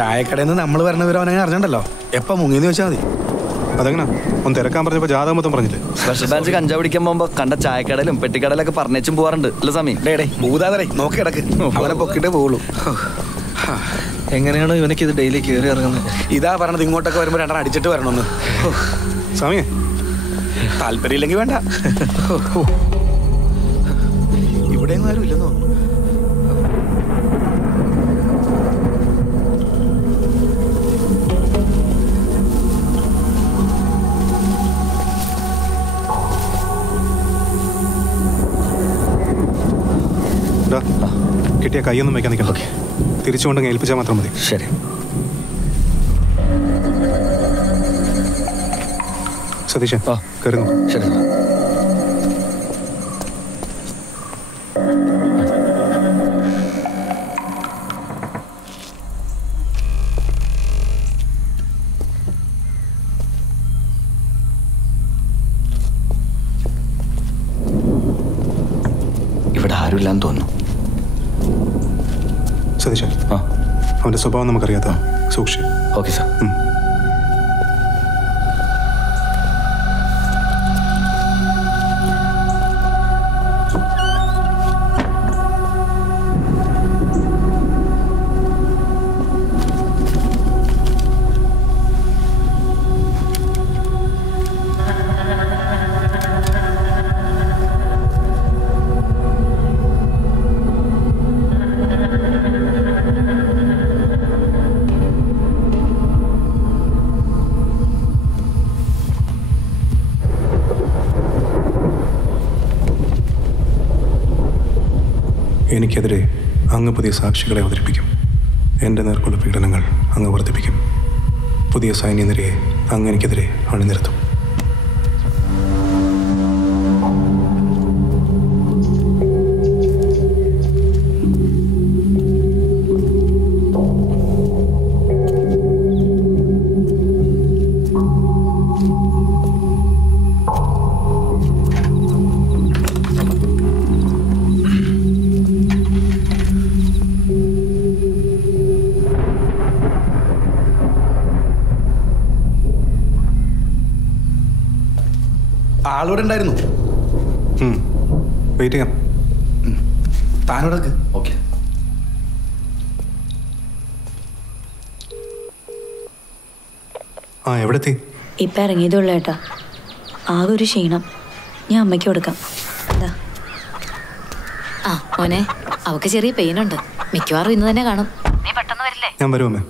ചായക്കടയിൽ നിന്ന് നമ്മൾ വരണ വിവരം അവനെ അറിഞ്ഞണ്ടല്ലോ. എപ്പം മുങ്ങിന്ന് വെച്ചാൽ മതി. അതെങ്ങനെ ഒന്ന് തിരക്കാൻ പറഞ്ഞപ്പോ ജാതകം മൊത്തം പറഞ്ഞില്ലേ? സ്പെഷ്യൽ ബാച്ച് കഞ്ചാവ് പിടിക്കാൻ പോകുമ്പോ കണ്ട ചായക്കടയിലും പെട്ടിക്കടയിലൊക്കെ പറഞ്ഞും പോവാറുണ്ട് അല്ല സമയം. ഭൂതാതറേ നോക്കി കിടക്ക്, അവനെ പൊക്കിട്ടേ പോവുള്ളൂ. എങ്ങനെയാണോ ഇവനക്ക് ഇത് ഡെയിലി കയറി ഇറങ്ങുന്നത്? ഇതാ പറഞ്ഞത്, ഇങ്ങോട്ടൊക്കെ വരുമ്പോ രണ്ടെണ്ണം അടിച്ചിട്ട് വരണമെന്ന്. സമയം താല്പര്യമില്ലെങ്കിൽ വേണ്ട. ഇവിടെയൊന്നും ആരും ഇല്ലെന്നോ? കിട്ടിയ കൈയൊന്നും വെക്കാൻ നിൽക്കണം. തിരിച്ചുകൊണ്ടെങ്കിൽ ഏൽപ്പിച്ചാൽ മാത്രം മതി. ശരി. സതീശൻ കയറുന്നു. ശരി. ഇവിടെ ആരുമില്ലാന്ന് തോന്നുന്നു. സതീശൻ അവന്റെ സ്വഭാവം നമുക്കറിയാത്ത സൂക്ഷിച്ചു. Okay sir. എനിക്കെതിരെ അങ്ങ് പുതിയ സാക്ഷികളെ അവതരിപ്പിക്കും. എൻ്റെ നേർക്കുള്ള പീഡനങ്ങൾ അങ്ങ് വർദ്ധിപ്പിക്കും. പുതിയ സൈന്യനിരയെ അങ്ങ് എനിക്കെതിരെ അണിനിരത്തും. ആളിവിടെ ഉണ്ടായിരുന്നു. വെയിറ്റ് ചെയ്യാം. താനോടക്ക്. ഓക്കെ. എവിടെ എത്തി? ഇപ്പം ഇറങ്ങിയതുള്ളൂ ഏട്ടാ. ആകെ ഒരു ക്ഷീണം. ഞാൻ അമ്മയ്ക്ക് കൊടുക്കാം. മോനെ അവക്ക് ചെറിയ പെയിനുണ്ട്. മിക്കവാറും ഇന്ന് തന്നെ കാണും. നീ പെട്ടെന്ന് വരില്ലേ? ഞാൻ വരുമേ.